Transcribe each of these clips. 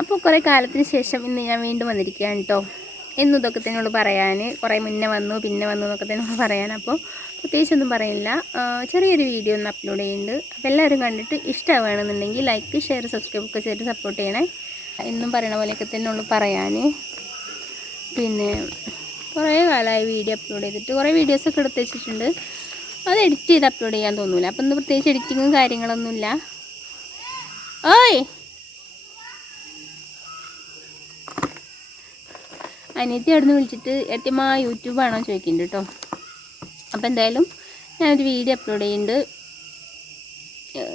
അപ്പോൾ കുറേ കാലത്തിന് ശേഷം ഇന്ന് ഞാൻ വീണ്ടും വന്നിരിക്കുകയാണ് കേട്ടോ. എന്നും ഇതൊക്കെ തന്നെയുള്ളൂ പറയാൻ. കുറേ മുന്നേ വന്നു പിന്നെ വന്നു എന്നൊക്കെ തന്നെ പറയാൻ. അപ്പോൾ പ്രത്യേകിച്ചൊന്നും പറയില്ല. ചെറിയൊരു വീഡിയോ ഒന്ന് അപ്ലോഡ് ചെയ്യുന്നുണ്ട്. അപ്പോൾ എല്ലാവരും കണ്ടിട്ട് ഇഷ്ടമാണെന്നുണ്ടെങ്കിൽ ലൈക്ക്, ഷെയർ, സബ്സ്ക്രൈബ് ഒക്കെ ചെയ്ത് സപ്പോർട്ട് ചെയ്യണേ. എന്നും പറയണ പോലെയൊക്കെ തന്നെയുള്ളൂ പറയാൻ. പിന്നെ കുറേ കാലമായി വീഡിയോ അപ്ലോഡ് ചെയ്തിട്ട് കുറേ വീഡിയോസൊക്കെ എടുത്ത് വെച്ചിട്ടുണ്ട്. അത് എഡിറ്റ് ചെയ്ത് അപ്ലോഡ് ചെയ്യാൻ തോന്നില്ല. അപ്പം ഇന്ന് പ്രത്യേകിച്ച് എഡിറ്റിങ്ങും കാര്യങ്ങളൊന്നുമില്ല. ഓയ് അനിയത്തി അവിടെ നിന്ന് വിളിച്ചിട്ട് ഏത്തിയമ്മ യൂട്യൂബാണോ ചോദിക്കുന്നുണ്ട് കേട്ടോ. അപ്പോൾ എന്തായാലും ഞാനൊരു വീഡിയോ അപ്ലോഡ് ചെയ്യുന്നുണ്ട്.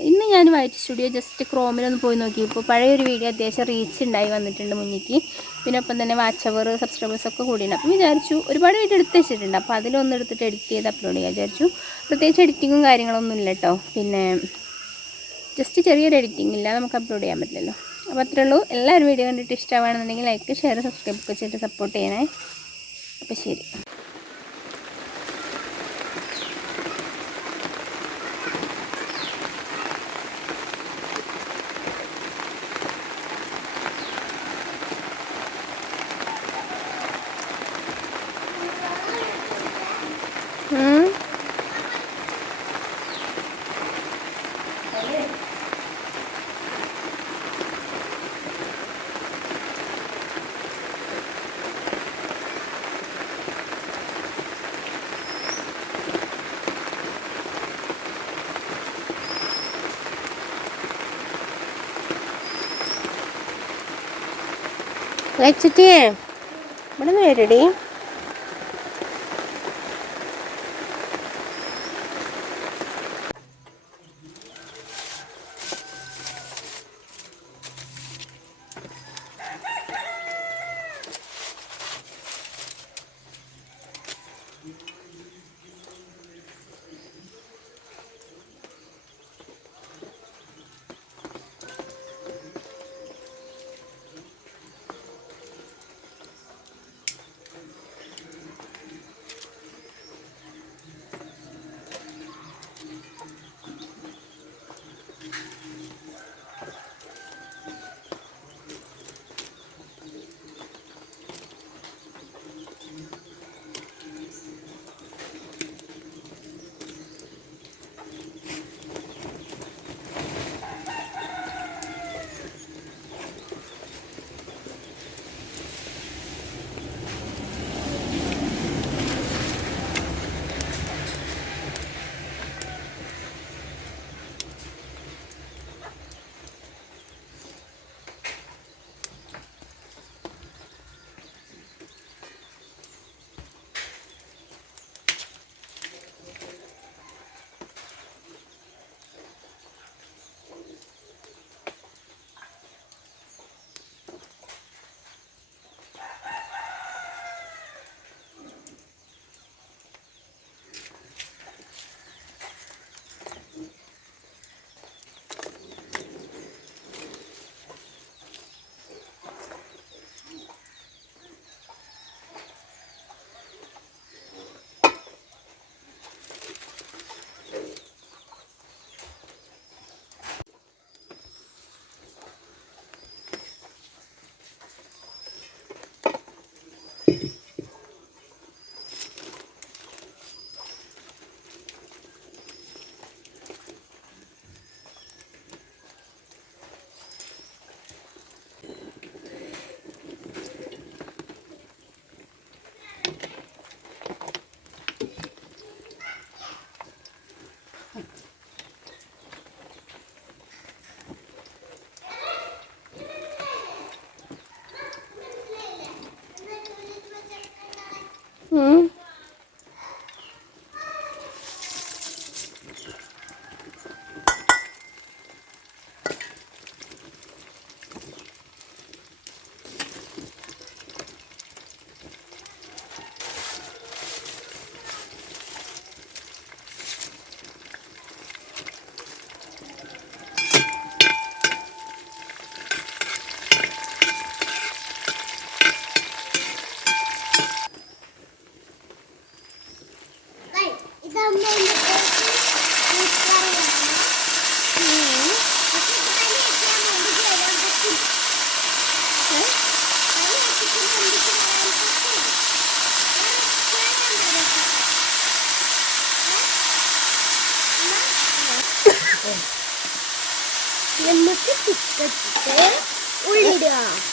ഇന്ന് ഞാൻ വൈറ്റ് സ്റ്റുഡിയോ ജസ്റ്റ് ക്രോമിലൊന്ന് പോയി നോക്കിയപ്പോൾ പഴയൊരു വീഡിയോ അത്യാവശ്യം റീച്ച് ഉണ്ടായി വന്നിട്ടുണ്ട് മുന്നിക്ക്. പിന്നെ ഒപ്പം തന്നെ വാച്ച് അവർ സബ്സ്ക്രൈബേഴ്സൊക്കെ കൂടിയുണ്ട്. അപ്പോൾ വിചാരിച്ചു ഒരുപാട് വീഡിയോ എടുത്ത് വെച്ചിട്ടുണ്ട്. അപ്പോൾ അതിലൊന്ന് എടുത്തിട്ട് എഡിറ്റ് ചെയ്ത് അപ്ലോഡ് ചെയ്യാൻ വിചാരിച്ചു. പ്രത്യേകിച്ച് എഡിറ്റിങ്ങും കാര്യങ്ങളൊന്നും ഇല്ല കേട്ടോ. പിന്നെ ജസ്റ്റ് ചെറിയൊരു എഡിറ്റിംഗ് ഇല്ല നമുക്ക് അപ്ലോഡ് ചെയ്യാൻ പറ്റില്ലല്ലോ. അപ്പോൾ അത്രേ ഉള്ളൂ. എല്ലാവരും വീഡിയോ കണ്ടിട്ട് ഇഷ്ടമാണെന്നുണ്ടെങ്കിൽ ലൈക്ക്, ഷെയർ, സബ്സ്ക്രൈബ് ഒക്കെ ചെയ്തിട്ട് സപ്പോർട്ട് ചെയ്യണേ. അപ്പോൾ ശരി. ലൈച്ചിട്ടിയേ ഇവിടെ നിന്ന് വരടി.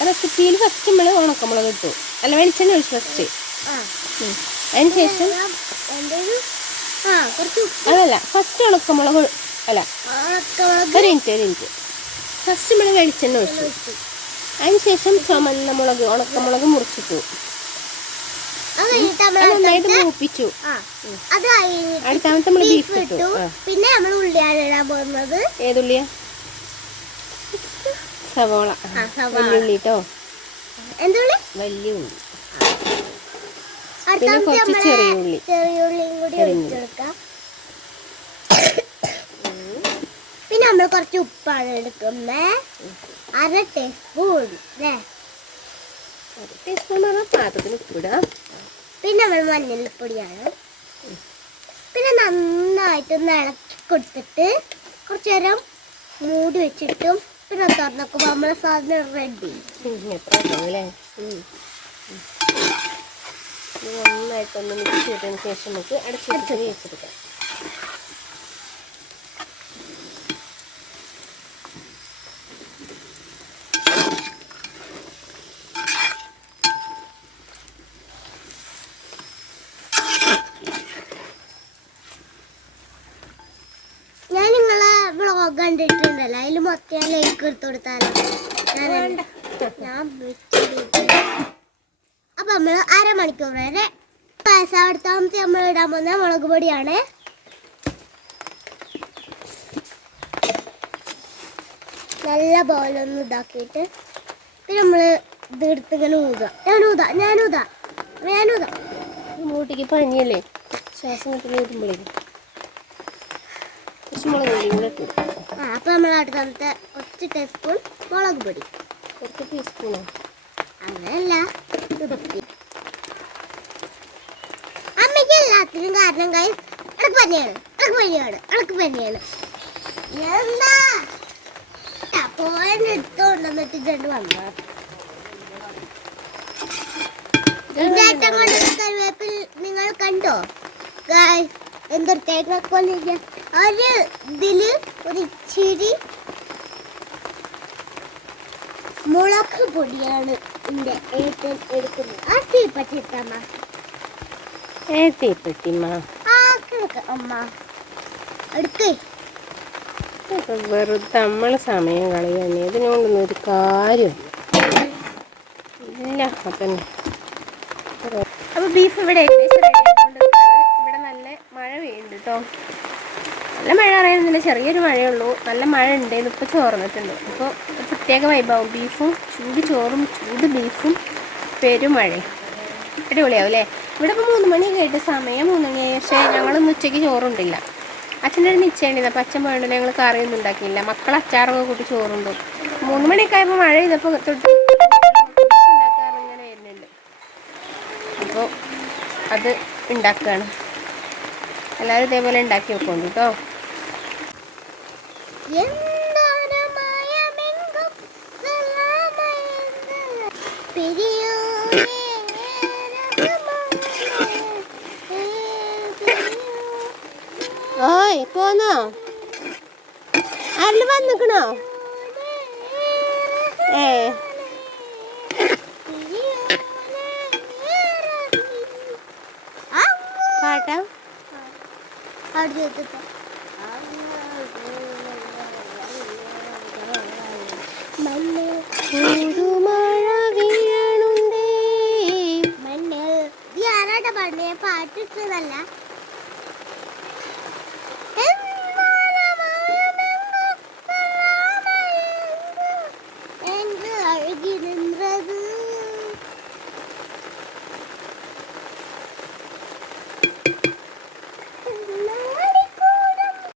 റെസിപ്പിയിൽ ഫസ്റ്റ് നമ്മൾ ഉണക്കമുളക് ഇട്ടു, അല്ല വെളിച്ചെണ്ണ ഒഴിച്ചു ഫസ്റ്റ്. അതിന് ശേഷം അതല്ല ഫസ്റ്റ് ഉണക്കമുളക്, അല്ല ഒരു മിനിറ്റ് ഫസ്റ്റ് നമ്മൾ വെളിച്ചെണ്ണ ഒഴിച്ചു. അതിന് ശേഷം ചുമന്ന മുളക്, ഉണക്കമുളക് മുറിച്ചിട്ടു, നന്നായിട്ട് മൂപ്പിച്ചു. അടുത്താമത്തെ നമ്മൾ ബീഫ് ഇട്ടു. പിന്നെ നമ്മൾ ഉള്ളിയാണ് ഇടാൻ പോകുന്നത്. ഏതുള്ളിയാ? സവോള, വെല്ലുള്ളി കേട്ടോ, വലിയ ഉള്ളി, പിന്നെ കുറച്ച് ചെറിയ ഉള്ളിയും കൂടി ഒഴിച്ചെടുക്കാം. പിന്നെ നമ്മൾ കുറച്ച് ഉപ്പാണ് എടുക്കുന്നത്, 1/2 ടീസ്പൂൺ അല്ലേ? 1 ടീസ്പൂൺ പാത്രത്തിൽ ഉപ്പിടുക. പിന്നെ നമ്മൾ മഞ്ഞൾപ്പൊടിയാണ്. പിന്നെ നന്നായിട്ടൊന്ന് ഇളക്കി കൊടുത്തിട്ട് കുറച്ച് നേരം മൂടി വെച്ചിട്ടും പിന്നെ തുറന്നോക്കുമ്പോൾ നമ്മളെ സാധനം റെഡി. നന്നായിട്ടൊന്ന് മിക്സ് ചെയ്തതിന് ശേഷം നമുക്ക് അടച്ചിട്ട് വേവിച്ചെടുക്കാം. ഞാൻ നിങ്ങളെ വ്ളോഗ് കണ്ടിട്ടുണ്ടല്ലോ, അതിൽ മൊത്തം ലൈക്ക് എടുത്ത് കൊടുത്താലോ? അപ്പൊ നമ്മൾ 1/2 മണിക്കൂർ വരെ അടുത്താമത്തെ നമ്മൾ ഇടാൻ പോകുന്ന മുളക് പൊടിയാണ്. നല്ല ബോലൊന്നും ഇതാക്കിയിട്ട് പിന്നെ നമ്മൾ ഇതെടുത്ത് ഇങ്ങനെ ഞാനൂതാ മൂട്ടിക്ക് പനിയല്ലേ, ശ്വാസം കിട്ടുന്ന ഊതുമ്പോഴേ അപ്പൊ നമ്മൾ അടുത്താമത്തെ 1 ടീസ്പൂൺ മുളക് പൊടി. 1 ടീസ്പൂണോ? അങ്ങനെയല്ല, അമ്മയ്ക്ക് എല്ലാത്തിനും കാരണം ഇടക്ക് പനിയാണ്. എന്താ പോയെന്ന് എടുത്തോണ്ടെന്നിട്ട് ചെണ്ട് വന്നു. കറിവേപ്പിൽ നിങ്ങൾ കണ്ടോ ഗായ്സ്? എന്തൊരു തേങ്ങ ഒരു ഇതില് ഒരു ഇച്ചിരി മുളക് പൊടിയാണ് എൻ്റെ ഏറ്റവും എടുക്കുന്നത്. ആ തീപ്പറ്റിട്ടമ്മ അമ്മ എടുക്കേ. വെറുതെ നമ്മള് സമയം കളയാൻ, ഇതിനോണ്ടൊന്നും ഒരു കാര്യം ഇല്ല. അപ്പൊ ബീഫ് ഇവിടെ ഏകദേശം ഇവിടെ നല്ല മഴ പെയ്യുന്നുണ്ട് കേട്ടോ. നല്ല മഴ അറിയാനില്ല, ചെറിയൊരു മഴയുള്ളൂ. നല്ല മഴ ഉണ്ടായിരുന്നു, ഇപ്പോൾ ചോർന്നിട്ടുണ്ട്. അപ്പോൾ പ്രത്യേക വൈബാവും, ബീഫും ചൂട് ചോറും ചൂട് ബീഫും പെരുമഴയും അടിപൊളിയാവും അല്ലേ? ഇവിടെ ഇപ്പോൾ 3 മണി കേട്ട്, സമയം 3 മണിയായി. പക്ഷേ ഞങ്ങളൊന്നും ഉച്ചയ്ക്ക് ചോറുണ്ടില്ല. അച്ഛൻ്റെ ഒരു നിശ്ചയമുണ്ട്, അപ്പം അച്ഛൻ പോയതുകൊണ്ട് ഞങ്ങൾ കറിയൊന്നും ഉണ്ടാക്കിയില്ല. മക്കൾ അച്ചാറൊക്കെ കൂട്ടി ചോറുണ്ടു. 3 മണിയൊക്കെ ആയപ്പോൾ മഴ ചെയ്തപ്പോൾ തൊട്ട് ഉണ്ടാക്കാറ് ഇങ്ങനെ വരുന്നുണ്ട്. അപ്പോൾ അത് ഉണ്ടാക്കുകയാണ്. എല്ലാവരും ഇതേപോലെ ഉണ്ടാക്കി വെക്കോണ്ട് കേട്ടോ. ഓയ് പോന്നോ? ആരില് വന്നിക്കണോ? പാട്ടാ പാട്ടിട്ടതല്ല.